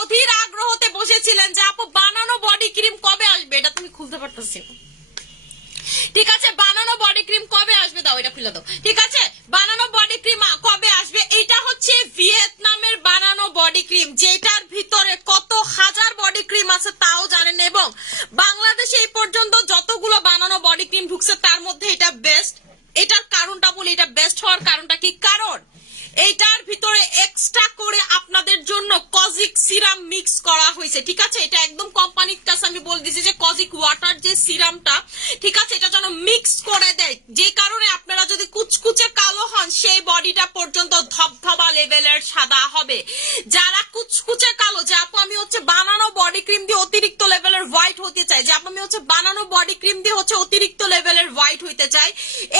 অধীর আগ্রহতে বসেছিলেন যে, আপু, বানানো বডি ক্রিম কবে আসবে? এটা তুমি খুলতে পারতেছি ঠিক আছে, বানানো বডি ক্রিম কবে আসবে? দাও, এটা খুলে দাও। ঠিক আছে, বানানো বডি ক্রিম কবে আসবে? এটা হচ্ছে ভিয়েতনামের বানানো বডি ক্রিম যেটার ভিতরে কত হাজার বডি ক্রিম আছে তাও জানেন না এবং বাংলাদেশে এই পর্যন্ত যতগুলো বানানো বডি ক্রিম ঢুকছে তার মধ্যে এটা বেস্ট এটার কারণটা বলি এটা বেস্ট হওয়ার কারণটা কি কারণ এইটার ভিতরে এক্সট্রা করে আপনাদের জন্য কজিক সিরাম মিক্স করা হয়েছে ঠিক আছে এটা একদম কোম্পানির কাছে আমি বলে দিয়েছি যে কজিক ওয়াটার যে সিরামটা ঠিক আছে এটা যেন মিক্স করে দেয় যে কারণে আপনারা যদি কুচকুচে কালো হন সেই বডিটা পর্যন্ত ধবধবা লেভেলের সাদা হবে যারা কুচকুচে কালো যে আপু আমি হচ্ছে বানানো বডি ক্রিম দিয়ে অতিরিক্ত লেভেলের হোয়াইট হতে চাই যে আপু আমি হচ্ছে বানানো বডি ক্রিম দিয়ে হচ্ছে লেভেলের হোয়াইট হইতে চাই।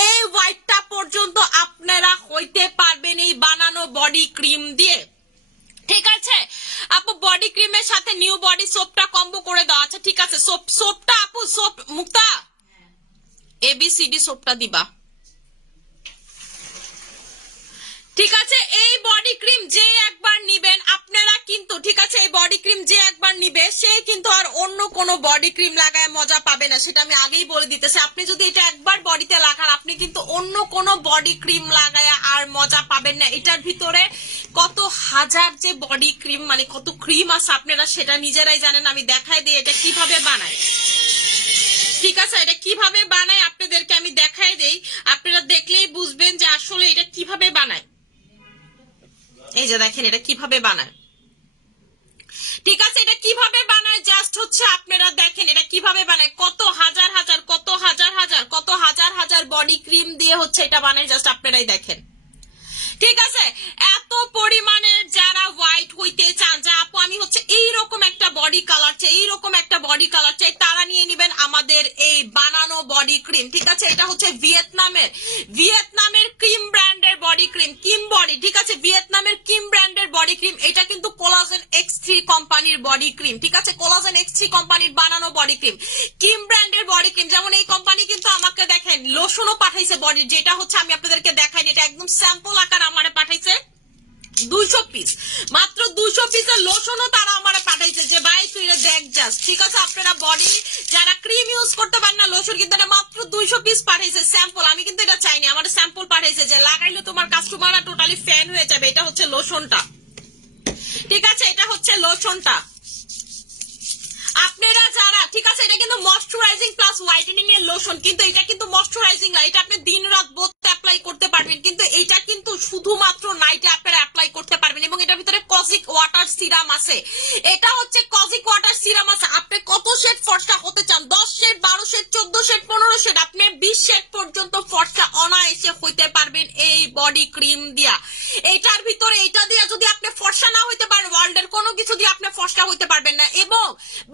এই হোয়াইটটা পর্যন্ত আপনারা হইতে পারবেন এই বানানো বডি ক্রিম দিয়ে। ঠিক আছে? আপু বডি ক্রিমের সাথে নিউ বডি সোপটা কম্বো করে দাও। আচ্ছা ঠিক আছে। সোপ সোপটা আপু সোপ মুক্তা? এবিসিডি সোপটা দিবা। ঠিক আছে, এই বডি ক্রিম যে একবার নিবেন, আপনারা কিন্তু, ঠিক আছে, এই বডি ক্রিম যে একবার নিবে, সে কিন্তু আর অন্য কোনো বডি ক্রিম লাগায় মজা পাবে না, সেটা আমি আগেই বলে দিতেছি। আপনি যদি এটা একবার বডিতে লাগান, আপনি কিন্তু অন্য কোনো বডি ক্রিম লাগায় আর মজা পাবেন না। এটার ভিতরে কত হাজার যে বডি ক্রিম মানে কত ক্রিম আছে আপনারা সেটা নিজেরাই জানেন, আমি দেখাই দিই এটা কীভাবে বানায়। ঠিক আছে, এটা কীভাবে বানায়, আপনাদেরকে আমি দেখাই দেই। আপনারা দেখলেই বুঝবেন যে আসলে এটা কীভাবে বানায়। এই যে দেখেন, এটা কীভাবে বানায়? ঠিক আছে, এটা কীভাবে বানায়? জাস্ট হচ্ছে আপনারা দেখেন, এটা কীভাবে বানায়? কত হাজার হাজার, কত হাজার হাজার, কত হাজার হাজার বডি ক্রিম দিয়ে হচ্ছে এটা বানায় জাস্ট আপনারাই দেখেন। ঠিক আছে? এত পরিমাণের যারা হোয়াইট হইতে চান, যে আপু, আমি হচ্ছে এইরকম একটা বডি কালার চাই, এইরকম একটা বডি কালার চাই, তারা নিয়ে নেবেন আমাদের এই বানানো বডি ক্রিম ঠিক আছে? এটা হচ্ছে ভিয়েতনামের ভিয়েতনামের ক্রিম ব্র্যান্ডের বডি ক্রিম কিম বডি ঠিক আছে? ভিয়েতনামের কিম ব্র্যান্ডের বডি ক্রিম এটা কিন্তু কোলাজেন এক্স থ্রি কোম্পানির বডি ক্রিম ঠিক আছে? কোলাজেন এক্স থ্রি কোম্পানির বানানো বডি ক্রিম কিম ব্র্যান্ডের বডি ক্রিম যেমন এই কোম্পানি কিন্তু আমাকে দেখেন লোশনও পাঠাইছে বডির যেটা হচ্ছে আমি আপনাদেরকে দেখাইনি, এটা একদম স্যাম্পল আকার আমারে পাঠাইছে? দুইশো পিস মাত্র দুইশো পিসের লোশনও তারা আমারে পাঠাইছে যে, ভাই, তুই দেখ যাস ঠিক আছে? আপনারা বডি যারা ক্রিম ইউজ করতে পারেন না লোশন কিন্তু এটা মাত্র দুইশো পিস পাঠাইছে স্যাম্পল আমি কিন্তু এটা চাইনি, আমার স্যাম্পল পাঠাইছে যে, লাগাইলে তোমার কাস্টমাররা টোটালি ফ্যান হয়ে যাবে। এটা হচ্ছে লোশনটা ঠিক আছে? এটা হচ্ছে লোশনটা আপনারা যারা, ঠিক আছে, এটা কিন্তু ময়শ্চারাইজিং প্লাস হোয়াইটেনিং এর লোশন কিন্তু এটা কিন্তু ময়শ্চারাইজিং না, এটা আপনি দিন রাত বোধ অ্যাপ্লাই করতে পারবেন, কিন্তু এটা কিন্তু শুধুমাত্র নাইটে আপনারা অ্যাপ্লাই করতে পারবেন, এবং এটার ভিতরে কজিক ওয়াটার সিরাম আছে। এটা হচ্ছে কজিক ওয়াটার সিরাম আছে। আপনি কত শেড ফর্সা হতে চান? দশ শেড বারো শেড চোদ্দ শেড পনেরো শেড আপনি বিশ শেড পর্যন্ত ফর্সা অনায়াসে হইতে পারবেন এই বডি ক্রিম দিয়া। এটার ভিতরে এটা দিয়ে যদি আপনি ফর্সা না হইতে পারেন ওয়ার্ল্ডের কোনো কিছু দিয়ে আপনি ফর্সা হইতে পারবেন না, এবং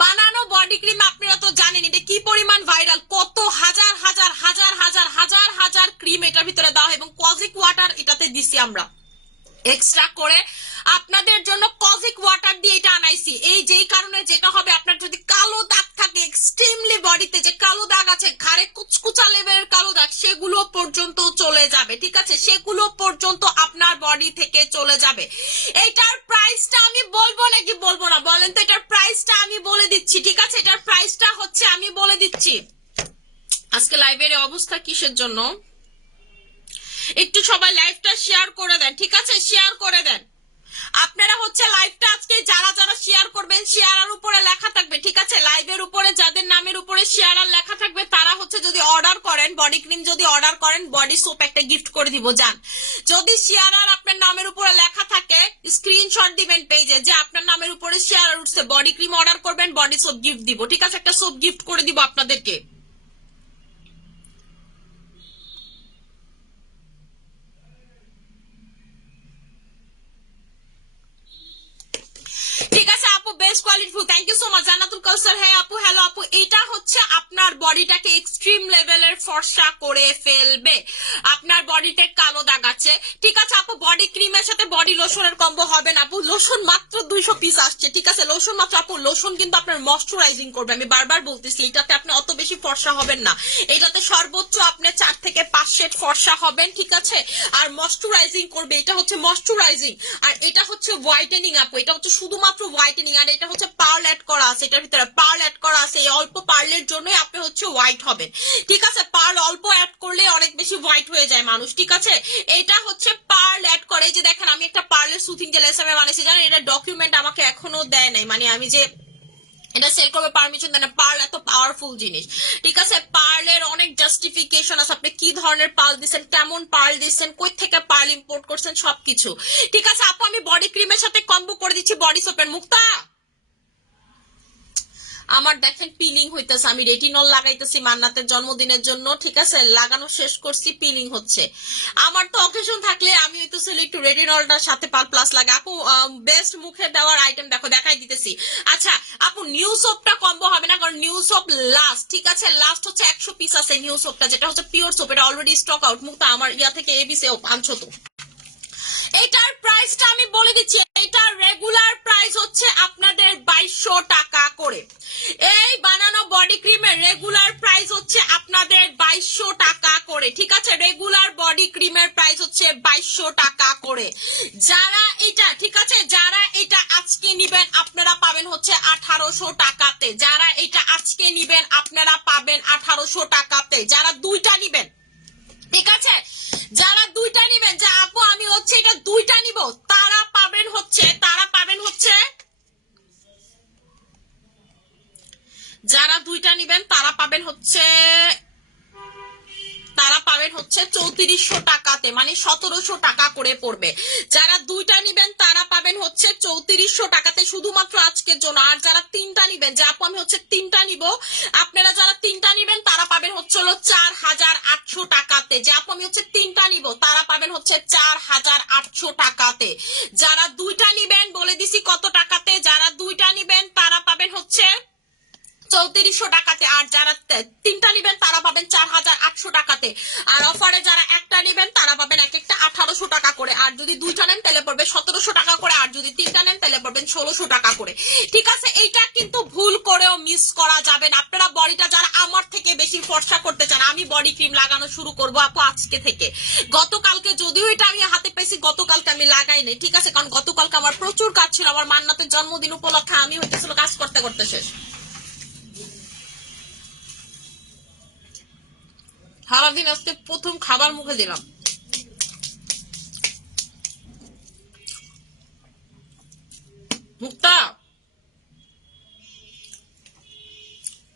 বানানো বডি ক্রিম আপনারা তো জানেন, এটা কি পরিমাণ ভাইরাল কত হাজার হাজার হাজার হাজার হাজার হাজার ক্রিম এটার ভিতরে দেওয়া এবং কজিক ওয়াটার এটাতে দিছি আমরা। এক্সট্রা করে আপনাদের জন্য কজিক ওয়াটার দিয়ে এটা আনাইছি। এই যেই কারণে যেটা হবে, আপনার যদি কালো দাগ থাকে এক্সট্রিমলি বডিতে যে কালো দাগ আছে, ঘাড়ে কুচকুচা লেভেলের কালো দাগ, সেগুলো পর্যন্ত চলে যাবে, ঠিক আছে? সেগুলো পর্যন্ত আপনার বডি থেকে চলে যাবে। এটার প্রাইসটা আমি বলব নাকি বলব না? বলেন তো, এটার প্রাইসটা আমি বলে দিচ্ছি, ঠিক আছে? এটার প্রাইসটা হচ্ছে, আমি বলে দিচ্ছি। আজকে লাইভের অবস্থা কিসের জন্য? একটু সবাই লাইভটা শেয়ার করে দেন, ঠিক আছে? শেয়ার করে দেন। আপনারা হচ্ছে লাইভটা আজকে যারা যারা শেয়ার করবেন শেয়ারের উপরে লেখা থাকবে, ঠিক আছে? লাইভের উপরে, যাদের নামের উপরে শেয়ার আর লেখা থাকবে, তারা হচ্ছে যদি অর্ডার করেন বডি ক্রিম যদি অর্ডার করেন বডি সোপ একটা গিফট করে দিব, যান। যদি শেয়ার আর আপনার নামের উপরে লেখা থাকে স্ক্রিনশট দিবেন পেজে যে আপনার নামের উপরে শেয়ার উঠছে বডি ক্রিম অর্ডার করবেন বডি সোপ গিফট দিব, ঠিক আছে? একটা সোপ গিফট করে দিব আপনাদেরকে ঠিক আছে আপু best quality thank you so much Jannatul Kawsar হ্যাঁ আপু হ্যালো আপু এটা হচ্ছে আপনার বডিটাকে এক্সট্রিম লেভেলের ফর্সা করে ফেলবে। আপনার বডিতে কালো দাগ আছে। ঠিক আছে আপু বডি ক্রিমের সাথে বডি লোশনের কম্বো হবে না আপু লোশন মাত্র দুইশো পিস আসছে, ঠিক আছে? লোশন মাত্র আপু লোশন কিন্তু আপনার ময়শ্চারাইজিং করবে। আমি বারবার বলতেছি, এটাতে আপনি অত বেশি ফর্সা হবেন না। এটাতে সর্বোচ্চ আপনি চার থেকে পাঁচ সেট ফর্সা হবেন, ঠিক আছে? আর ময়শ্চারাইজিং করবে, এটা হচ্ছে ময়শ্চারাইজিং আর এটা হচ্ছে হোয়াইটেনিং আপু এটা হচ্ছে শুধুমাত্র হোয়াইটেনিং আর এটা হচ্ছে পার্ল অ্যাড করা আছে, এটার ভিতরে পার্ল অ্যাড করা আছে। এই অল্প পার্লের জন্যই আপনি হচ্ছে হোয়াইট হবেন। ঠিক আছে পার্ল অল্প অ্যাড করলে অনেক বেশি হোয়াইট হয়ে যায় মানুষ, ঠিক আছে? এটা হচ্ছে পার্ল অ্যাড করে। যে দেখেন, আমি একটা পার্লের সুথিং জেল এসএমএ বানিয়েছি জানেন, এটা ডকুমেন্ট আমাকে এখনও দেয় নাই। মানে আমি যে এটা সেল করবে পারমিশন দেয় না পার্ল এত পাওয়ারফুল জিনিস। ঠিক আছে, পার্লের অনেক জাস্টিফিকেশন আছে। আপনি কি ধরনের পার্ল দিচ্ছেন, কেমন পার্ল দিচ্ছেন, কই থেকে পার্ল ইম্পোর্ট করছেন, সবকিছু। ঠিক আছে, আপু, আমি বডি ক্রিমের সাথে কম্বো করে দিচ্ছি বডি সোপের মুক্তা! আমার দেখেন পিলিং হইতেছে, আমি রেটিনল লাগাইতেছি মান্নাতের জন্মদিনের জন্য, ঠিক আছে? লাগানো শেষ করছি পিলিং হচ্ছে। আমার তো অকেশন থাকলে আমি হইতেছিল একটু রেটিনলটার সাথে পাল প্লাস লাগে। আপু বেস্ট মুখে দেওয়ার আইটেম দেখো, দেখাই দিতেছি। আচ্ছা আপু নিউ সোপটা কম্বো হবে না, কারণ নিউ সোপ লাস্ট ঠিক আছে? লাস্ট হচ্ছে একশো পিস আছে নিউ সোপটা যেটা হচ্ছে পিওর সোপ এটা অলরেডি স্টক আউট মুক্তা আমার ইয়া থেকে এবিসি আনছো তো এটার প্রাইসটা আমি বলে দিচ্ছি এটার রেগুলার প্রাইস হচ্ছে আপনাদের বাইশশো টাকা করে এই বানানো বডি ক্রিমের রেগুলার প্রাইস হচ্ছে আপনাদের বাইশশো টাকা করে ঠিক আছে রেগুলার বডি ক্রিমের প্রাইস হচ্ছে বাইশশো টাকা করে যারা এটা ঠিক আছে যারা এটা আজকে নিবেন আপনারা পাবেন হচ্ছে আঠারোশো টাকাতে যারা এটা আজকে নিবেন আপনারা পাবেন আঠারোশো টাকাতে যারা দুইটা নিবেন ঠিক আছে যারা দুইটা নিবেন যে আপু আমি হচ্ছে এটা দুইটা নিব তারা পাবেন হচ্ছে তারা পাবেন হচ্ছে যারা দুইটা নিবেন তারা পাবেন হচ্ছে তারা পাবেন হচ্ছে চৌত্রিশশো টাকাতে মানে সতেরোশো টাকা করে পড়বে যারা দুইটা নিবেন তারা পাবেন হচ্ছে চৌত্রিশশো টাকাতে শুধুমাত্র আজকের জন্য আর যারা তিনটা নিবেন যে আপু আমি হচ্ছে তিনটা নিব আপনারা যারা তিনটা নিবেন তারা পাবেন হচ্ছে হলো চার হাজার আটশো টাকাতে, যে আপু আমি হচ্ছে তিনটা নিব, তারা পাবেন হচ্ছে চার হাজার আটশো টাকাতে। যারা দুইটা নিবেন, বলে দিছি কত টাকাতে, যারা দুইটা নিবেন, তারা পাবেন হচ্ছে চৌত্রিশশো টাকাতে, আর যারা তিনটা নিবেন তারা পাবেন চার হাজার আটশো টাকাতে। আর অফারে যারা একটা নিবেন তারা পাবেন এক একটা আঠারোশো টাকা করে। আর যদি দুইটা নেন তাহলে পড়বে সতেরোশো টাকা করে, আর যদি তিনটা নেন তাহলে পড়বেন ষোলোশো টাকা করে। ঠিক আছে, এইটা কিন্তু ভুল করেও মিস করা যাবে না। আপনারা বডিটা যারা আমার থেকে বেশি ফর্সা করতে চান, আমি বডি ক্রিম লাগানো শুরু করব আপু আজকে থেকে। গতকালকে যদিও এটা আমি হাতে পেয়েছি, গতকালকে আমি লাগাই নাই। ঠিক আছে, কারণ গতকালকে আমার প্রচুর কাজ ছিল, আমার মান্নাতের জন্মদিন উপলক্ষে আমি হইতেছিল কাজ করতে করতে শেষ। সারাদিন আজকে প্রথম খাবার মুখে দিলাম। মুক্তা!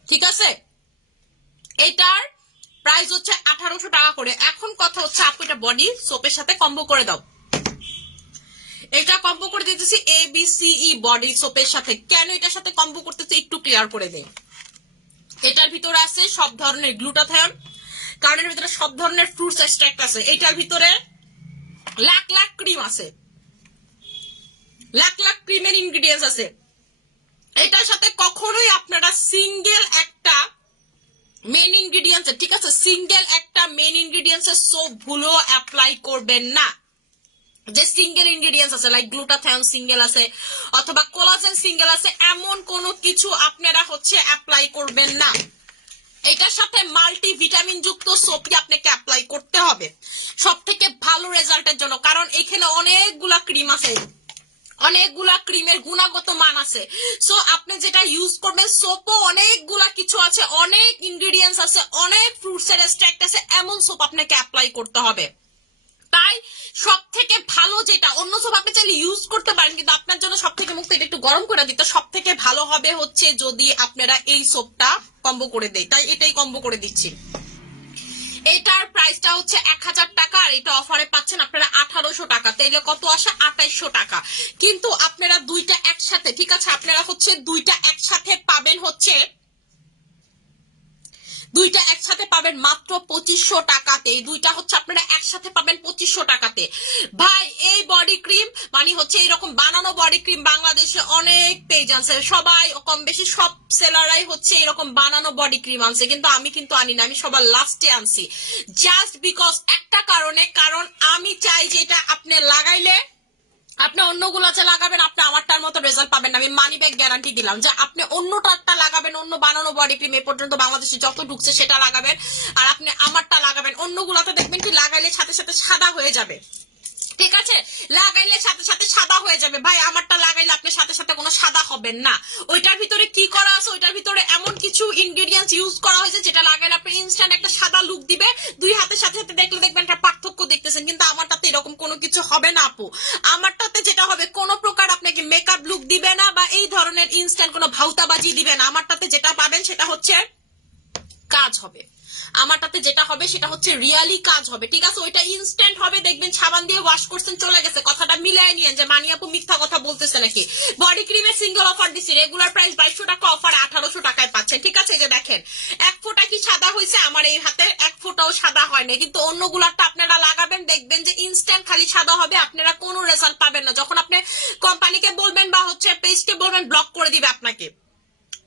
ঠিক আছে? এটার প্রাইস হচ্ছে আঠারোশো টাকা করে। এখন কথা হচ্ছে আপু এটা বডি সোপের সাথে কম্বো করে দাও। এটা কম্বো করে দিতেছি A B C E body সোপের সাথে। কেন এটার সাথে কম্বো করতেছি একটু ক্লিয়ার করে দেই। এটার ভিতরে আছে সব ধরনের গ্লুটাথায়ন কারণ ভিতরে সব ধরনের ফ্রুটস এক্সট্রাক্ট আছে। এটার ভিতরে লাখ লাখ ক্রিম আছে। লাখ লাখ ক্রিমের ইনগ্রিডিয়েন্টস আছে। এটার সাথে কখনোই আপনারা সিঙ্গেল একটা মেন ইনগ্রিডিয়েন্টস ঠিক আছে? সিঙ্গেল একটা মেন ইনগ্রিডিয়েন্টস এর সোপ ভুলো অ্যাপ্লাই করবেন না। যে সিঙ্গেল ইনগ্রিডিয়েন্টস আছে লাইক গ্লুটাথায়ন সিঙ্গেল আছে, অথবা কোলাজেন সিঙ্গেল আছে, এমন কোনো কিছু আপনারা হচ্ছে অ্যাপ্লাই করবেন না। এটার সাথে মাল্টি ভিটামিন যুক্ত সোপই আপনাকে অ্যাপ্লাই করতে হবে। সব থেকে ভালো রেজাল্টের জন্য। কারণ এখানে অনেকগুলা ক্রিম আছে। অনেকগুলা ক্রিমের গুণাগত মান আছে। সো আপনি যেটা ইউজ করবেন সোপও অনেকগুলা কিছু আছে, অনেক ইনগ্রিডিয়েন্টস আছে, অনেক ফ্রুটস এর আছে, এমন সোপ আপনাকে অ্যাপ্লাই করতে হবে। তাই সব থেকে ভালো যেটা, অন্য সব আপনি চাইলে ইউজ করতে পারেন, কিন্তু আপনার জন্য সব থেকে মুক্ত এটা একটু গরম করে দিতে সব থেকে ভালো হবে হচ্ছে যদি আপনারা এই সোপটা কম্বো করে দেয় তাই এটাই কম্বো করে দিচ্ছি। এটার প্রাইসটা হচ্ছে এক হাজার টাকা, আর এটা অফারে পাচ্ছেন আপনারা আঠারোশো টাকা। তাইলে কত আসে? আঠাইশশো টাকা। কিন্তু আপনারা দুইটা একসাথে, ঠিক আছে? আপনারা হচ্ছে দুইটা একসাথে পাবেন হচ্ছে দুইটা একসাথে পাবেন মাত্র পঁচিশশো টাকাতে। এই দুইটা হচ্ছে আপনারা একসাথে পাবেন পঁচিশশো টাকাতে। ভাই, এই বডি ক্রিম মানে হচ্ছে এরকম বানানো বডি ক্রিম বাংলাদেশে অনেক পেজ আছে। সবাই কম বেশি সব সেলারাই হচ্ছে এরকম বানানো বডি ক্রিম আনছে। কিন্তু আমি কিন্তু আনি না, আমি সবার লাস্টে আনছি। জাস্ট বিকজ একটা কারণে, কারণ আমি চাই যে এটা আপনি লাগাইলে আপনি অন্য অন্যগুলোতে লাগাবেন, আপনি আমারটার মতো রেজাল্ট পাবেন না। আমি মানি ব্যাগ গ্যারান্টি দিলাম যে আপনি অন্যটারটা লাগাবেন, অন্য বানানো বডি ক্রিম এ পর্যন্ত বাংলাদেশে যত ঢুকছে সেটা লাগাবেন। আর আপনি আমারটা লাগাবেন। অন্যগুলাতে দেখবেন কি, লাগাইলে সাথে সাথে সাদা হয়ে যাবে। ঠিক আছে? লাগাইলে সাথে সাথে সাদা হয়ে যাবে। ভাই, আমারটা লাগাইলে আপনি সাথে সাথে কোনো সাদা হবেন না। ওইটার ভিতরে কি করা আছে? ওইটার ভিতরে এমন কিছু ইনগ্রেডিয়েন্টস ইউজ করা হয়েছে যেটা লাগাইলে আপনি ইনস্ট্যান্ট একটা সাদা লুক দিবে। দুই হাতের সাথে সাথে দেখলে দেখবেন একটা পার্থক্য দেখতেছেন। কিন্তু আমারটাতে এরকম কোনো কিছু হবে না, আপু। আমারটাতে যেটা হবে, কোনো প্রকার আপনাকে মেকআপ লুক দিবে না বা এই ধরনের ইনস্ট্যান্ট কোনো ভাউতাবাজি দিবে না। আমারটাতে যেটা পাবেন সেটা হচ্ছে কাজ হবে। আমারটাতে যেটা হবে সেটা হচ্ছে রিয়ালি কাজ হবে, ঠিক আছে? ওইটা ইনস্ট্যান্ট হবে, দেখবেন সাবান দিয়ে ওয়াশ করছেন, চলে গেছে। কথাটা মিলাই নিয়েন যে মানি আপু মিথ্যা কথা বলতেছে নাকি? বডি ক্রিমের সিঙ্গেল অফার দিছি রেগুলার প্রাইস বাইশশো টাকা অফার আঠারোশো টাকায় পাচ্ছেন, ঠিক আছে? যে দেখেন, এক ফোঁটা কি সাদা হয়েছে? আমার এই হাতে এক ফোঁটাও সাদা হয় না কিন্তু অন্যগুলারটা আপনারা লাগাবেন, দেখবেন যে ইনস্ট্যান্ট খালি সাদা হবে, আপনারা কোনো রেজাল্ট পাবেন না। যখন আপনি কোম্পানিকে বলবেন বা হচ্ছে পেজকে বলবেন ব্লক করে দিবে আপনাকে।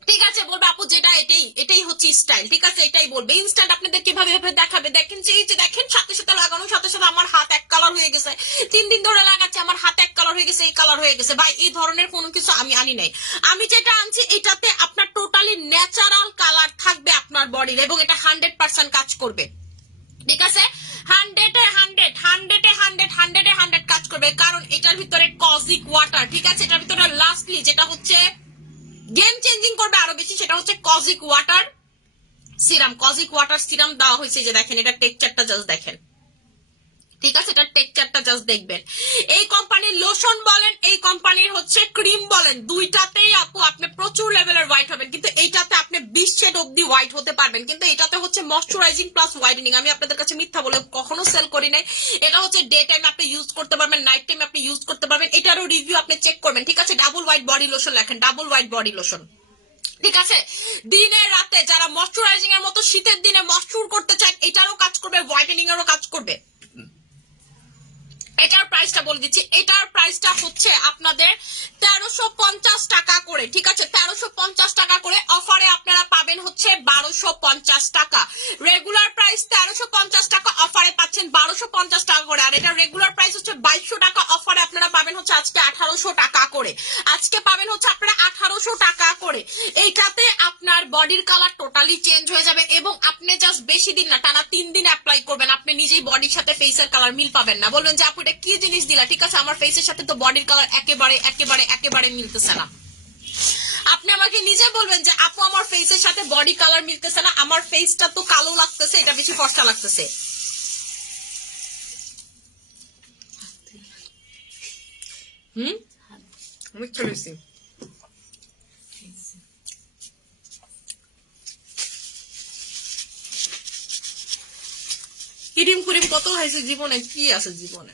ঠিক আছে, বলবে আপু যেটা, এটাই এটাই হচ্ছে স্টাইল ঠিক আছে? এটাই বলবে। ইনস্ট্যান্ট আপনাদের কীভাবে দেখাবে? দেখেন যে, এই যে দেখেন, সাথে সাথে লাগানোর সাথে সাথে আমার হাত এক কালার হয়ে গেছে। তিন দিন ধরে লাগাচ্ছে, আমার হাত এক কালার হয়ে গেছে, এই কালার হয়ে গেছে। ভাই, এই ধরনের কোনো কিছু আমি আনি নাই। আমি যেটা আনছি, এটাতে আপনার টোটালি ন্যাচারাল কালার থাকবে আপনার বডির এবং এটা হান্ড্রেড পার্সেন্ট কাজ করবে। ঠিক আছে? হান্ড্রেডে হান্ড্রেড হান্ড্রেডে হান্ড্রেড হান্ড্রেডে হান্ড্রেড কাজ করবে। কারণ এটার ভিতরে কজিক ওয়াটার ঠিক আছে? এটার ভিতরে লাস্টলি যেটা হচ্ছে গেম চেঞ্জিং করবে আরও বেশি, সেটা হচ্ছে kojic water serum kojic water serum দেওয়া হয়েছে যে দেখেন, এটা টেকচারটা জাস্ট দেখেন। ঠিক আছে? এটা টেক্সচারটা জাস্ট দেখবেন। এই কোম্পানির লোশন বলেন, এই কোম্পানির হচ্ছে ক্রিম বলেন। দুইটাতেই আপু আপনি প্রচুর লেভেলের হোয়াইট হবেন। কিন্তু এইটাতে আপনি বিশ শেড অব্দি হোয়াইট হতে পারবেন। কিন্তু এটাতে হচ্ছে ময়শ্চারাইজিং প্লাস হোয়াইটেনিং আমি আপনাদের কাছে মিথ্যা বলে কখনো সেল করি নাই। এটা হচ্ছে ডে টাইম আপনি ইউজ করতে পারবেন নাইট টাইম আপনি ইউজ করতে পারবেন। এটারও রিভিউ আপনি চেক করবেন, ঠিক আছে? ডাবল হোয়াইট বডি লোশন লেখেন ডাবল হোয়াইট বডি লোশন ঠিক আছে? দিনে, রাতে যারা ময়শ্চারাইজিং এর মতো শীতের দিনে ময়শ্চুর করতে চান, এটারও কাজ করবে হোয়াইটেনিং এরও কাজ করবে। এটার প্রাইসটা বলে দিচ্ছি। এটার প্রাইসটা হচ্ছে আপনাদের তেরোশো পঞ্চাশ টাকা করে, ঠিক আছে? তেরোশো পঞ্চাশ টাকা করে অফারে আপনারা পাবেন হচ্ছে বারোশো পঞ্চাশ টাকা। রেগুলার প্রাইস তেরোশো পঞ্চাশ টাকা অফারে পাচ্ছেন বারোশো পঞ্চাশ টাকা করে। আর এটা রেগুলার প্রাইস হচ্ছে বাইশশো টাকা অফারে আপনারা পাবেন হচ্ছে আজকে আঠারোশো টাকা করে। আজকে পাবেন হচ্ছে আপনারা আঠারোশো টাকা করে। এইটাতে আপনার বডির কালার টোটালি চেঞ্জ হয়ে যাবে এবং আপনি জাস্ট বেশি দিন না, টানা তিন দিন অ্যাপ্লাই করবেন। আপনি নিজেই বডির সাথে ফেসের কালার মিল পাবেন না। বলবেন যে আপু এটা কি জিনিস দিলা? ঠিক আছে আমার ফেসের সাথে তো বডির কালার একেবারে একেবারে একেবারে মিলতেছে না। আপনি আমাকে নিজে বলবেন যে আপু আমার ফেসের সাথে বডি কালার মিলতেছে না আমার ফেসটা তো কালো লাগতেছে এটা বেশি ফর্সা লাগতেছে। হুম? ক্রিম ক্রিম কত হয়েছে জীবনে? কি আছে জীবনে?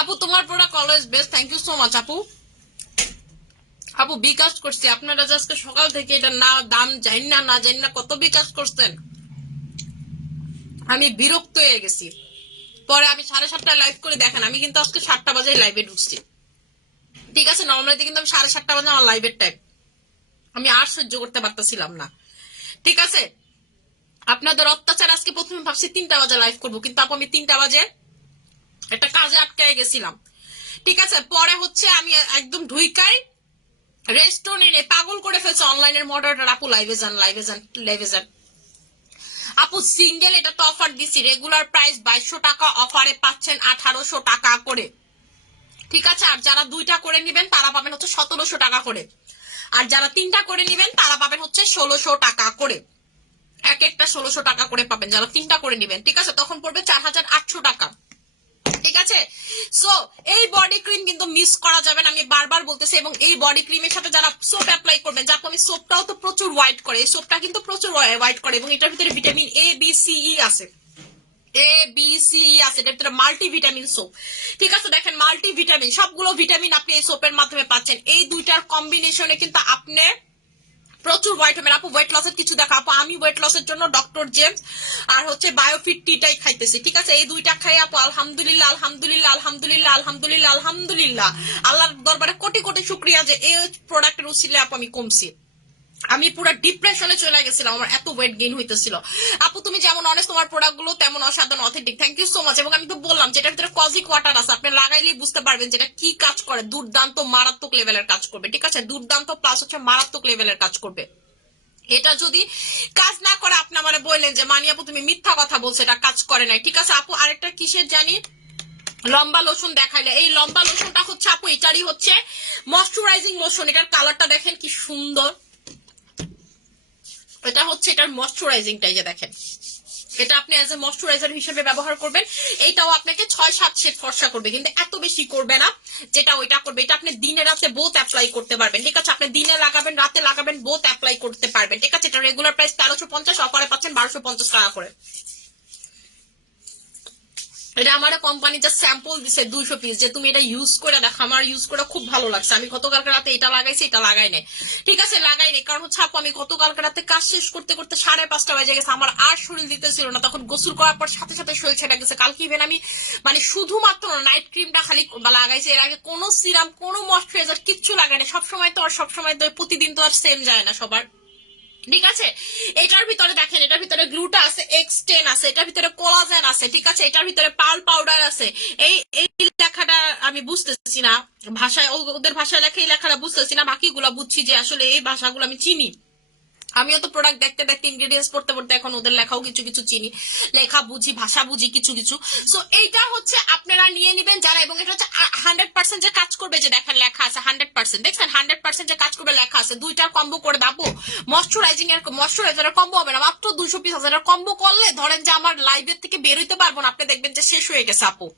আপু তোমার product always best thank you so much আপু আপু বিকাশ করছি। আপনারা আজকে সকাল থেকে এটা না, দাম জানি না না জানি না কত বিকাশ করছেন। আমি বিরক্ত হয়ে গেছি। পরে আমি সাড়ে সাতটায় লাইভ করে দেখেন। আমি কিন্তু আজকে সাতটা বাজে লাইভে ঢুকছি। ঠিক আছে নর্মালিতে কিন্তু আমি সাড়ে সাতটা বাজে আমার লাইভের টাইম আমি আর সহ্য করতে পারতেছিলাম না। ঠিক আছে? আপনাদের অত্যাচার আজকে প্রথমে ভাবছি তিনটা বাজে লাইভ করব, কিন্তু আপু আমি তিনটা বাজে একটা কাজে আটকায় গেছিলাম। ঠিক আছে, পরে হচ্ছে আমি একদম ঢুইকাই রেস্টুরেন্টে পাগল করে ফেলছে অনলাইনের মডারেটার আপু লাইভে যান লাইভে যান লাইভে যান। আপু সিঙ্গেল এটা তো অফার দিছি রেগুলার প্রাইস বাইশশো টাকা অফারে পাচ্ছেন আঠারোশো টাকা করে। ঠিক আছে, আর যারা দুইটা করে নিবেন তারা পাবেন হচ্ছে সতেরোশো টাকা করে। আর যারা তিনটা করে নিবেন তারা পাবেন হচ্ছে ষোলোশো টাকা করে। এক একটা ষোলোশো টাকা করে পাবেন, যারা তিনটা করে নিবেন, ঠিক আছে? তখন পড়বে চার হাজার আটশো টাকা, ঠিক আছে? সো এই বডি ক্রিম কিন্তু মিস করা যাবে না, আমি বারবার বলতেছি, এবং এই বডি ক্রিমের সাথে যারা সোপ অ্যাপ্লাই করবেন যার আমি সোপটাও তো প্রচুর হোয়াইট করে, এই সোপটা কিন্তু প্রচুর হোয়াইট করে, এবং এটার ভিতরে vitamin A B C E আছে। এ বি সি আছে, এটার ভিতরে মাল্টিভিটামিন সোপ ঠিক আছে? দেখেন মাল্টিভিটামিন সবগুলো ভিটামিন আপনি এই সোপের মাধ্যমে পাচ্ছেন। এই দুইটার কম্বিনেশনে কিন্তু আপনি প্রচুর ওয়েট হবে আপু ওয়েট লসের কিছু দেখা আপু, আমি ওয়েট লসের জন্য ডক্টর জেমস আর হচ্ছে বায়োফিট টিটাই খাইতেছি, ঠিক আছে? এই দুইটা খাই আপু, আলহামদুলিল্লাহ আলহামদুলিল্লাহ আলহামদুলিল্লাহ আলহামদুলিল্লাহ আলহামদুলিল্লাহ। আল্লাহর দরবারে কোটি কোটি শুক্রিয়া যে এই প্রোডাক্টের উচিলে আপু আমি কমছি। আমি পুরো ডিপ্রেশনে চলে গেছিলাম, আমার এত ওয়েট গেইন হইতেছিল। আপু, তুমি যেমন অনেস্ট তোমার প্রোডাক্টগুলো, তেমন অসাধারণ authentic thank you so much এবং আমি তো বললাম যেটার ভিতরে কজিক ওয়াটার আছে, আপনি লাগাইলেই বুঝতে পারবেন যেটা কি কাজ করে, দুর্দান্ত, মারাত্মক লেভেলের কাজ করবে, ঠিক আছে? দুর্দান্ত প্লাস হচ্ছে মারাত্মক লেভেলের কাজ করবে। এটা যদি কাজ না করে, আপনি আমার বললেন যে, মানি আপু, তুমি মিথ্যা কথা বলছো, এটা কাজ করে নাই। ঠিক আছে, আপু, আরেকটা কিসের জানি? লম্বা লোশন দেখাইলে। এই লম্বা লোশনটা হচ্ছে, আপু, এটারই হচ্ছে ময়শ্চারাইজিং লোশন এটার কালারটা দেখেন কি সুন্দর। এটা হচ্ছে এটার ময়শ্চারাইজিংটা যে দেখেন। এটা আপনি অ্যাজ এ ময়শ্চারাইজার হিসেবে ব্যবহার করবেন। এইটাও আপনাকে ছয় সাত শেড ফর্সা করবে। কিন্তু এত বেশি করবে না যেটা ওইটা করবে। এটা আপনি দিনে রাতে বোথ অ্যাপ্লাই করতে পারবেন। ঠিক আছে, আপনি দিনে লাগাবেন, রাতে লাগাবেন বোথ অ্যাপ্লাই করতে পারবেন। ঠিক আছে, এটা রেগুলার প্রাইস তেরোশো পঞ্চাশ অফারে পাচ্ছেন বারোশো পঞ্চাশ টাকা করে। এটা আমার কোম্পানি যা স্যাম্পল দিছে দুইশো পিস যে তুমি এটা ইউজ করে দেখো, আমার ইউজ করে খুব ভালো লাগছে। আমি গতকালকে রাতে এটা লাগাইছি, এটা লাগাই নাই। ঠিক আছে, লাগাই নাই, কারণ হচ্ছে আপু, আমি গতকালকে রাতে কাজ শেষ করতে করতে সাড়ে পাঁচটা বাজে গেছে, আমার আর শরীর দিতেছিল না। তখন গোসল করার পর সাথে সাথে শরীর ছেড়ে গেছে। কালকে ইভেন আমি মানে শুধুমাত্র নাইট ক্রিমটা খালি লাগাইছি। এর আগে কোনো সিরাম কোনো ময়শ্চারাইজার কিচ্ছু লাগাই না সবসময় তো আর সবসময় তো প্রতিদিন তো আর সেম যায় না সবার। ঠিক আছে? এটার ভিতরে দেখেন, এটার ভিতরে গ্লুটা আছে এক্সটেন আছে, এটার ভিতরে কোলাজেন আছে, ঠিক আছে? এটার ভিতরে পাল পাউডার আছে। এই এই লেখাটা আমি বুঝতেছি না। ভাষায় ওদের ভাষায় লেখা এই লেখাটা বুঝতেছি না। বাকিগুলো বুঝছি যে আসলে এই ভাষাগুলো আমি চিনি। আমিও তো প্রোডাক্ট দেখতে দেখতে ইনগ্রেডিয়েন্টস পড়তে পড়তে এখন ওদের লেখাও কিছু কিছু চিনি, লেখা বুঝি, ভাষা বুঝি, কিছু কিছু। সো এইটা হচ্ছে আপনারা নিয়ে নেবেন যারা, এবং এটা হচ্ছে হান্ড্রেড পার্সেন্ট যে কাজ করবে, যে দেখেন লেখা আছে হান্ড্রেড পার্সেন্ট দেখছেন? হান্ড্রেড পার্সেন্ট যে কাজ করবে, লেখা আছে। দুইটার কম্বো করে দাবো ময়শ্চারাইজিং এর ময়শ্চারাইজারের কম্বো হবে না, মাত্র দুশো পিস হাজারের কম্বো করলে, ধরেন যে আমার লাইভের থেকে বের হইতে পারব না, আপনি দেখবেন যে শেষ হয়ে গেছে আপু।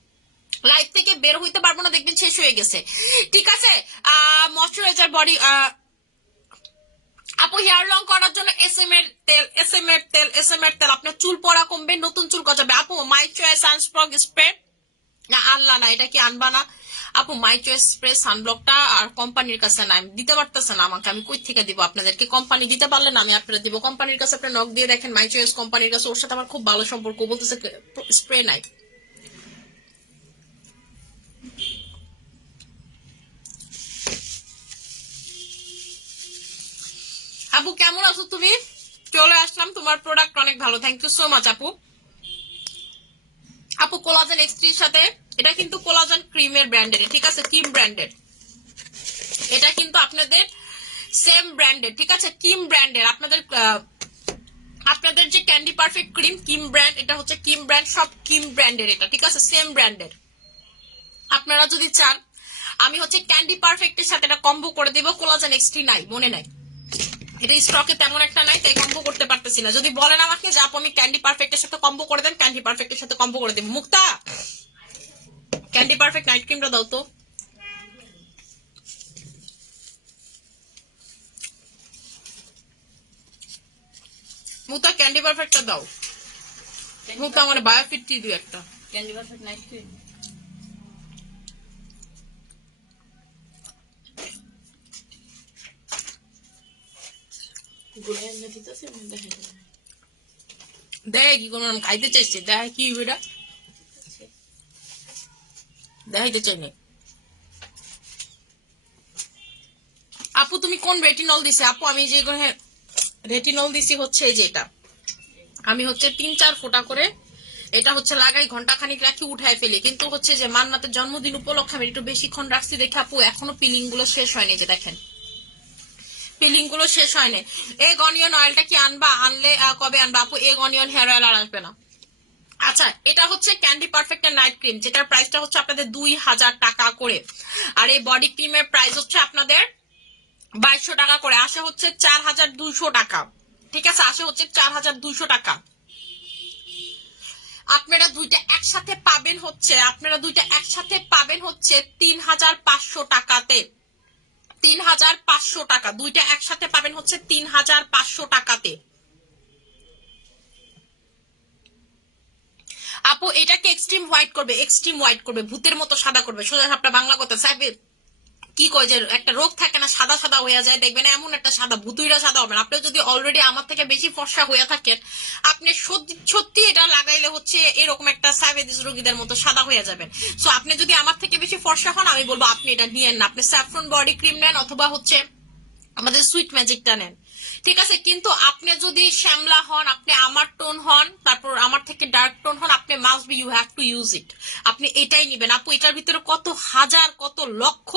লাইভ থেকে বের হইতে পারব না, দেখবেন শেষ হয়ে গেছে। ঠিক আছে? ময়শ্চারাইজার বডি আপু হেয়ার লং করার জন্য এস এম এর তেল এস এম এর তেল এস এম এর তেল, আপনার চুল পড়া কমবে, নতুন চুল গজাবে। আপু মাই চয়েস সানস্প্রক স্প্রে না আনলা না, এটা কি আনবা না? আপু মাই চয়েস স্প্রে সানব্লকটা আর কোম্পানির কাছে না, দিতে পারতেছে না আমাকে, আমি কই থেকে দিব আপনাদেরকে? কোম্পানি দিতে পারলে না, আমি আপনাদের দিব। কোম্পানির কাছে আপনি নক দিয়ে দেখেন মাই চয়েস কোম্পানির কাছে, ওর সাথে আমার খুব ভালো সম্পর্ক বলতেছে স্প্রে নাই। আপু, কেমন আছো তুমি? চলে আসলাম, তোমার প্রোডাক্ট অনেক ভালো। থ্যাংক ইউ সো মাচ আপু। আপু কোলাজেন এক্সট্রির সাথে, এটা কিন্তু কোলাজেন ক্রিমের ব্র্যান্ডের ঠিক আছে? কিম ব্র্যান্ডের এটা কিন্তু আপনাদের সেম ব্র্যান্ডের ঠিক আছে? কিম ব্র্যান্ডের আপনাদের আপনাদের যে candy perfect cream Kim brand এটা হচ্ছে কিম ব্র্যান্ড সব কিম ব্র্যান্ডের এটা, ঠিক আছে? সেম ব্র্যান্ডের আপনারা যদি চান, আমি হচ্ছে ক্যান্ডি পারফেক্টের সাথে এটা কম্বো করে দিব কোলাজেন এক্সট্রি নাই, মনে নাই। এটা স্টকে তেমন একটা নাই, তাই কম্বো করতে পারতেছি না। যদি বলেন আমাকে যে, আপু, আমি ক্যান্ডি পারফেক্টের সাথে কম্বো করে দেন ক্যান্ডি পারফেক্টের সাথে কম্বো করে দিব। মুক্তা! ক্যান্ডি পারফেক্ট নাইট ক্রিমটা দাও তো। মুক্তা ক্যান্ডি পারফেক্টটা দাও। মুক্তা, আমার বায়োফিট টি দিও একটা। ক্যান্ডি পারফেক্ট নাইট ক্রিম দেখে কি কোনো খাইতে চাইছে। দেখ কি বেটা দেখাইতে চাই না। আপু তুমি কোন রেটিনল দিছে? আপু আমি যে রেটিনল দিছি হচ্ছে এই যে এটা। আমি হচ্ছে তিন চার ফোঁটা করে এটা হচ্ছে লাগাই ঘণ্টা খানিক রাখি উঠায় ফেলি। কিন্তু হচ্ছে যে মান্নাতের জন্মদিন উপলক্ষে আমি একটু বেশিক্ষণ রাখছি দেখে আপু এখনও পিলিংগুলো শেষ হয়নি যে দেখেন। পিলিংগুলো শেষ হয়নি। এই অনিয়ন অয়েলটা কি আনবা? আনলে কবে আনবা? আপু এই অনিয়ন, হেয়ার অয়েল আর আসবে না। আচ্ছা এটা হচ্ছে ক্যান্ডি পারফেক্ট নাইট ক্রিম যেটার প্রাইসটা হচ্ছে আপনাদের দুই হাজার টাকা করে। আর এই বডি ক্রিমের প্রাইস হচ্ছে আপনাদের বাইশশো টাকা করে। আসে হচ্ছে চার হাজার দুইশো টাকা। ঠিক আছে? আসে হচ্ছে চার হাজার দুইশো টাকা। আপনারা দুইটা একসাথে পাবেন হচ্ছে, আপনারা দুইটা একসাথে পাবেন হচ্ছে তিন হাজার পাঁচশো টাকাতে। তিন হাজার পাঁচশো টাকা। দুইটা একসাথে পাবেন হচ্ছে তিন হাজার পাঁচশো টাকাতে। আপু, এটাকে এক্সট্রিম হোয়াইট করবে এক্সট্রিম হোয়াইট করবে, ভূতের মতো সাদা করবে। সোজা সাপটা বাংলা কথা সাহেব। কি কয় যে একটা রোগ থাকে না, সাদা সাদা হয়ে যায়, দেখবেন এমন একটা সাদা, ভুতুইরা সাদা হবে না। আপনি যদি অলরেডি আমার থেকে বেশি ফর্সা হয়ে থাকেন, আপনি সত্যি এটা লাগাইলে হচ্ছে এরকম একটা সাইবেদিস রোগীদের মতো সাদা হয়ে যাবেন সো আপনি যদি আমার থেকে বেশি ফর্সা হন, আমি বলব আপনি এটা নিয়েন না আপনি স্যাফ্রন বডি ক্রিম নেন অথবা হচ্ছে সুইট ম্যাজিকটা নেন। ঠিক আছে? কিন্তু আপনি যদি শ্যামলা হন, আপনি আমার টোন হন, তারপর আমার থেকে ডার্ক টোন হন, আপনি must be you have to use it আপনি এটাই নিবেন। আপু, এটার ভিতরে কত হাজার, কত লক্ষ,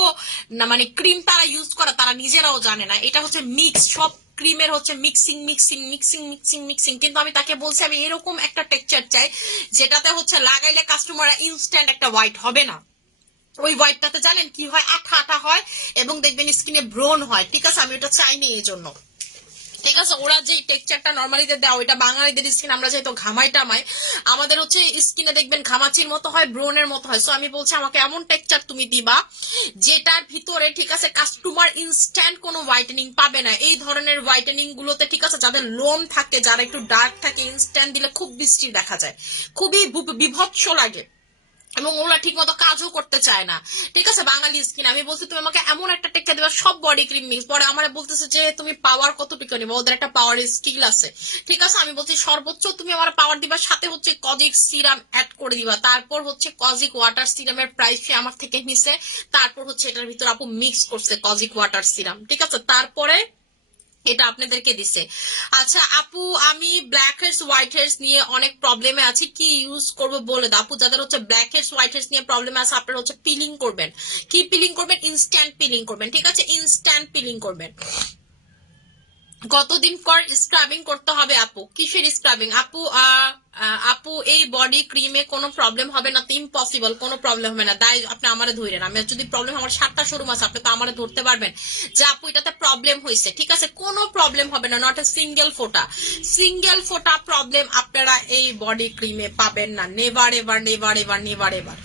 না মানে ক্রিম তারা ইউজ করে, তারা নিজেরাও জানে না। এটা হচ্ছে মিক্স সব ক্রিমের হচ্ছে mixing mixing mixing mixing mixing কিন্তু আমি তাকে বলছি, আমি এরকম একটা টেক্সচার চাই, যেটাতে হচ্ছে লাগাইলে কাস্টমার ইনস্ট্যান্ট একটা হোয়াইট হবে না। ওই হোয়াইটটাতে জানেন কি হয়? আঠা আঠা হয় এবং দেখবেন স্কিনে ব্রোন হয়। ঠিক আছে, আমি ওটা চাইনি এই জন্য ঠিক আছে, ওরা যে টেক্সচারটা নর্মালিতে দেয়, ওইটা বাঙালিদের স্কিন আমরা যেহেতু ঘামাই টামাই, আমাদের হচ্ছে স্কিনে দেখবেন ঘামাচির মতো হয় ব্রোনের মতো হয়। সো আমি বলছি, আমাকে এমন টেক্সচার তুমি দিবা, যেটার ভিতরে, ঠিক আছে কাস্টমার ইনস্ট্যান্ট কোনো হোয়াইটেনিং পাবে না। এই ধরনের হোয়াইটেনিং গুলোতে, ঠিক আছে, যাদের লোম থাকে, যারা একটু ডার্ক থাকে ইনস্ট্যান্ট দিলে খুব বৃষ্টি দেখা যায়। খুবই বিভৎস লাগে। এবং ওরা ঠিক মতো কাজও করতে চায় না। ঠিক আছে? বাঙালি স্কিন আমি বলছি তুমি আমাকে এমন একটা টেক্কা দেবা, সব বডি ক্রিম মিক্স পরে আমার বলতেছে যে, তুমি পাওয়ার কতটুকু নিবা? ওদের একটা পাওয়ার স্কিল আছে। ঠিক আছে? আমি বলছি, সর্বোচ্চ তুমি আমার পাওয়ার দিবা, সাথে হচ্ছে কজিক সিরাম অ্যাড করে দিবা। তারপর হচ্ছে কজিক ওয়াটার সিরামের প্রাইস আমার থেকে নিছে। তারপর হচ্ছে এটার ভিতর আপু মিক্স করছে কজিক ওয়াটার সিরাম ঠিক আছে? তারপরে এটা আপনাদেরকে দিছে। আচ্ছা আপু, আমি ব্ল্যাক হেডস হোয়াইট হেডস নিয়ে অনেক প্রবলেমে আছি। কি ইউজ করব বলে দাও? আপু, যাদের হচ্ছে ব্ল্যাক হেডস হোয়াইট হেডস নিয়ে প্রবলেম আছে, আপনারা হচ্ছে পিলিং করবেন। কি পিলিং করবেন? ইনস্ট্যান্ট পিলিং করবেন, ঠিক আছে? ইনস্ট্যান্ট পিলিং করবেন। কতদিন পর স্ক্রাবিং করতে হবে আপু। কিসের স্ক্রাবিং আপু আপু, এই বডি ক্রিমে কোনো প্রবলেম হবে না? তো ইম্পসিবল কোনো প্রবলেম হবে না। তাই আপনি আমারে ধরেন আমি যদি প্রবলেম আমার সাতটা শোরুম আছে, আপনি তো আমারে ধরতে পারবেন। যে আপু, এটাতে প্রবলেম হয়েছে ঠিক আছে? কোনো প্রবলেম হবে না নট এ সিঙ্গেল ফোটা। সিঙ্গেল ফোটা প্রবলেম আপনারা এই বডি ক্রিমে পাবেন না। Never ever never ever never ever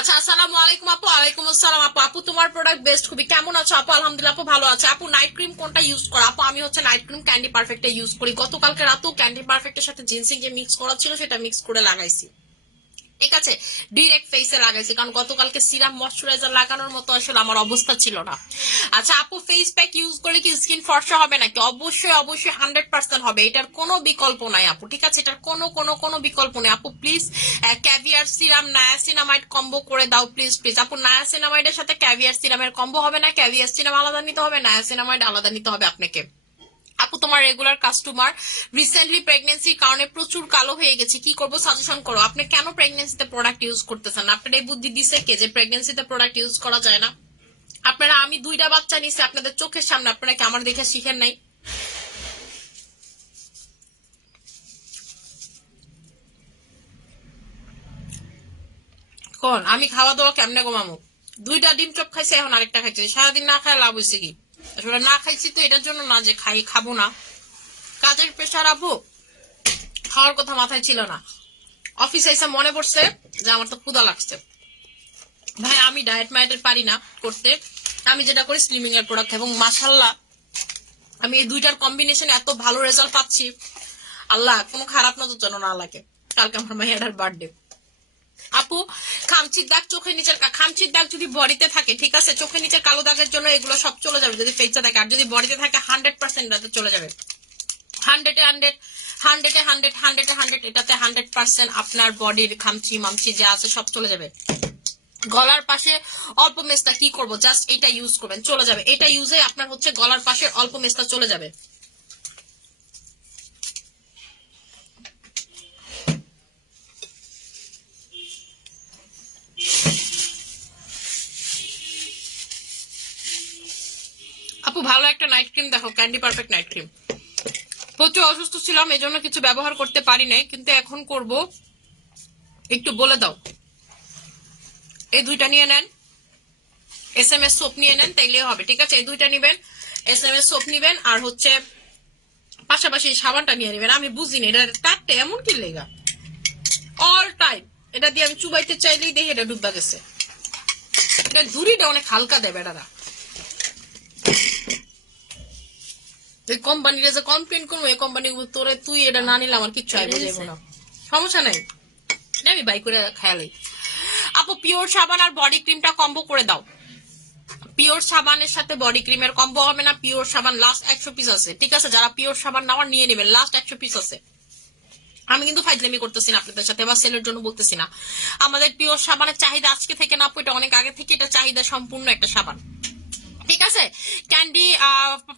আচ্ছা আসসালামু আলাইকুম আপু, আলাইকুম আসসালাম আপু। আপু, তোমার প্রোডাক্ট বেস্ট খুবই। কেমন আছো আপু? আলহামদুলিল্লাহ আপু ভালো আছে। আপু নাইট ক্রিম কোনটা ইউজ করো? আপু, আমি হচ্ছে নাইট ক্রিম ক্যান্ডি পারফেক্টটা ইউজ করি। গতকালকে রাতেও ক্যান্ডি পারফেক্টের সাথে জিন্সিং যে মিক্স করা ছিল, সেটা মিক্স করে লাগাইছি। ঠিক আছে? ডিরেক্ট ফেসে লাগাইছি। কারণ গতকালকে সিরাম ময়শ্চারাইজার লাগানোর মতো আসলে আমার অবস্থা ছিল না। আচ্ছা আপু ফেস প্যাক ইউজ করলে কি স্কিন ফর্সা হবে নাকি? অবশ্যই অবশ্যই হান্ড্রেড পার্সেন্ট হবে। এটার কোনো বিকল্প নাই আপু, ঠিক আছে? এটার কোনো কোনো কোনো বিকল্প নেই। আপু please caviar serum niacinamide combo করে দাও প্লিজ প্লিজ আপু নায়াসিনামাইডের সাথে ক্যাভিয়ার সিরামের কম্বো হবে না? ক্যাভিয়ার সিরাম আলাদা নিতে হবে নায়াসিনামাইড আলাদা নিতে হবে আপনাকে। আপু, তোমার রেগুলার কাস্টমার রিসেন্টলি প্রেগনেন্সির কারণে প্রচুর কালো হয়ে গেছে, কি করব সাজেশন করো? আপনি কেন প্রেগনেন্সিতে প্রোডাক্ট ইউজ করতেছেন? আপনার এই বুদ্ধি দিছে কে যে প্রেগনেন্সিতে প্রোডাক্ট ইউজ করা যায় না? আপনারা, আমি দুইটা বাচ্চা নিছি, আপনাদের চোখের সামনে, আপনারা কি আমার দেখে শিখেন নাই? কোন, আমি খাওয়া দাওয়া কেমনে কমামু দুইটা ডিম চপ খাইছে, এখন আরেকটা খাইছে, সারাদিন না খায় লাভ হয়েছে কি? আসলে না খাইছি তো এটার জন্য না যে খাই, খাব না। কাজের প্রেশার আবু খাওয়ার কথা মাথায় ছিল না। অফিসে এসে মনে পড়ছে যে আমার তো ক্ষুদা লাগছে। ভাই, আমি ডায়েট মায়েটের পারি না করতে। আমি যেটা করি স্লিমিং এর প্রোডাক্ট এবং মাসাল্লাহ আমি এই দুইটার কম্বিনেশন এত ভালো রেজাল্ট পাচ্ছি। আল্লাহ, কোনো খারাপ নজর যেন না লাগে। কালকে আমার মাইয়াটার বার্থডে আপু, খামচির দাগ চোখের নিচের খামচির দাগ যদি বডিতে থাকে, ঠিক আছে? চোখের নিচের কালো দাগের জন্য এগুলো সব চলে যাবে যদি ফেসে থাকে। আর যদি বডিতে থাকে হান্ড্রেড পার্সেন্ট চলে যাবে। হান্ড্রেডে হান্ড্রেড হান্ড্রেডে হান্ড্রেড হান্ড্রেডে হান্ড্রেড এটাতে হান্ড্রেড পার্সেন্ট আপনার বডির খামচি, মামচি যা আছে সব চলে যাবে। গলার পাশে অল্প মেস্তা কি করব? জাস্ট এটা ইউজ করবেন, চলে যাবে। এটা ইউজে আপনার হচ্ছে গলার পাশে অল্প মেস্তা চলে যাবে। আপু ভালো একটা নাইট ক্রিম দেখো ক্যান্ডি পারফেক্ট নাইট ক্রিম প্রচুর অসুস্থ ছিলাম এই জন্য কিছু ব্যবহার করতে পারি নাই, কিন্তু এখন করব। একটু বলে দাও। এই দুইটা নিয়ে নেন। এস এম এস সোপ নিয়ে নেন তাইলে হবে, ঠিক আছে? এই দুইটা নিবেন এস এম এস সোপ নিবেন, আর হচ্ছে পাশাপাশি সাবানটা নিয়ে নেবেন। আমি বুঝিনি, এটা তারটা এমন কি লেগা? অল টাইম এটা দিয়ে আমি চুবাইতে চাইলেই দেখি এটা ডুববা গেছে। এটা ঝুড়িটা অনেক হালকা দেয় বেটারা। এই কোম্পানির যে কমপ্লেন করব, এই কোম্পানি তোরে তুই এটা না নিলে আমার কিচ্ছু আইবো না। সমস্যা নাই। আমি বাই করে খেয়ালাই আপু পিওর সাবান আর বডি ক্রিমটা কম্বো করে দাও। পিওর সাবানের সাথে বডি ক্রিমের কম্বো হবে না পিওর সাবান লাস্ট একশো পিস আছে। ঠিক আছে, যারা পিওর সাবান নেওয়ার নিয়ে নেবেন লাস্ট একশো পিস আছে। আমি কিন্তু ফাইজলামি করতেছি না আপনাদের সাথে বা সেলের জন্য বলতেছি না। আমাদের পিওর সাবানের চাহিদা আজকে থেকে না এটা অনেক আগে থেকে, এটা চাহিদা সম্পূর্ণ একটা সাবান। ঠিক আছে? ক্যান্ডি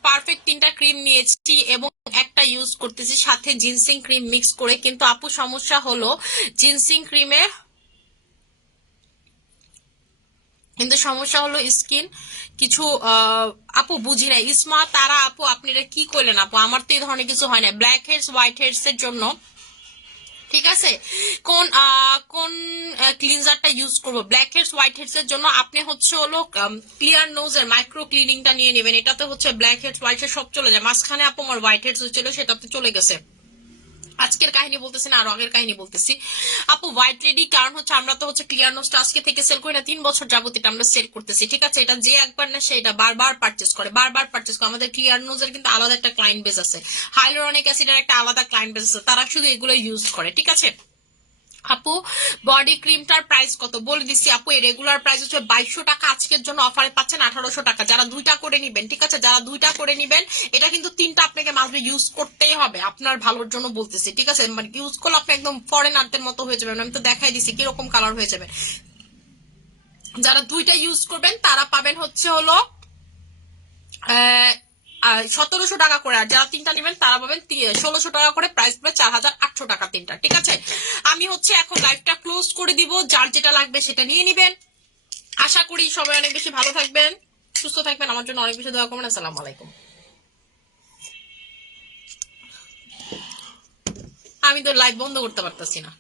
পারফেক্ট তিনটা ক্রিম নিয়েছি এবং একটা ইউজ করতেছি, সাথে জিনসিং ক্রিম মিক্স করে। কিন্তু আপু, সমস্যা হলো জিনসিং ক্রিমে কিন্তু সমস্যা হলো স্কিন কিছু আপু বুঝি না ইসমা তারা, আপু আপনি কি করলেন আপু? আমার তো এই ধরনের কিছু হয় না ব্ল্যাক হেডস হোয়াইট হেডস এর জন্য ঠিক আছে? কোন কোন ক্লিনজারটা ইউজ করব? ব্ল্যাক হেডস হোয়াইট হেডস এর জন্য আপনি হচ্ছে হলো ক্লিয়ার নোজ এর মাইক্রো ক্লিনিংটা নিয়ে নেবেন। এটাতে হচ্ছে ব্ল্যাক হেডস হোয়াইট হেডস সব চলে যায়। মাঝখানে আপু আমার হোয়াইট হেডস হচ্ছিল সেটাতে চলে গেছে। আজকের কাহিনী বলতেছি না আরও আগের কাহিনী বলতেছি। আপু হোয়াইট লেডি কারণ হচ্ছে আমরা তো হচ্ছে ক্লিয়ার নোসটা আজকে থেকে সেল করি না, তিন বছর যাবত এটা আমরা সেল করতেছি, ঠিক আছে? এটা যে একবার না সে এটা বারবার পার্চেস করে, বারবার পারচেস করে। আমাদের ক্লিয়ার নোজের কিন্তু আলাদা একটা ক্লায়েন্ট বেস আছে। হাইলোরনিক অ্যাসিডের একটা আলাদা ক্লায়েন্ট বেস আছে, তারা শুধু এগুলো ইউজ করে, ঠিক আছে? আপু বডি ক্রিমটার প্রাইস কত? বলে দিচ্ছি আপু এর রেগুলার প্রাইস হচ্ছে বাইশশো টাকা, আজকের জন্য অফারে পাচ্ছেন আঠারোশো টাকা। যারা দুইটা করে নিবেন, ঠিক আছে? যারা দুইটা করে নিবেন, এটা কিন্তু তিনটা আপনাকে মাসবে ইউজ করতেই হবে, আপনার ভালোর জন্য বলতেছি, ঠিক আছে? মানে ইউজ করলে আপনি একদম ফরেনারদের মতো হয়ে যাবেন। আমি তো দেখাই দিছি কীরকম কালার হয়ে যাবে। যারা দুইটা ইউজ করবেন, তারা পাবেন হচ্ছে হলো সতেরোশো টাকা করে, আর যারা তিনটা নেবেন তারা পাবেন ষোলোশো টাকা করে প্রাইস পড়ে চার হাজার আটশো টাকা তিনটা, ঠিক আছে? আমি হচ্ছে এখন লাইভটা ক্লোজ করে দিব, যার যেটা লাগবে সেটা নিয়ে নিবেন। আশা করি সবাই অনেক বেশি ভালো থাকবেন, সুস্থ থাকবেন, আমার জন্য অনেক বেশি দোয়া করবেন, আসসালামু আলাইকুম। আমি তো লাইভ বন্ধ করতে পারতেছি না।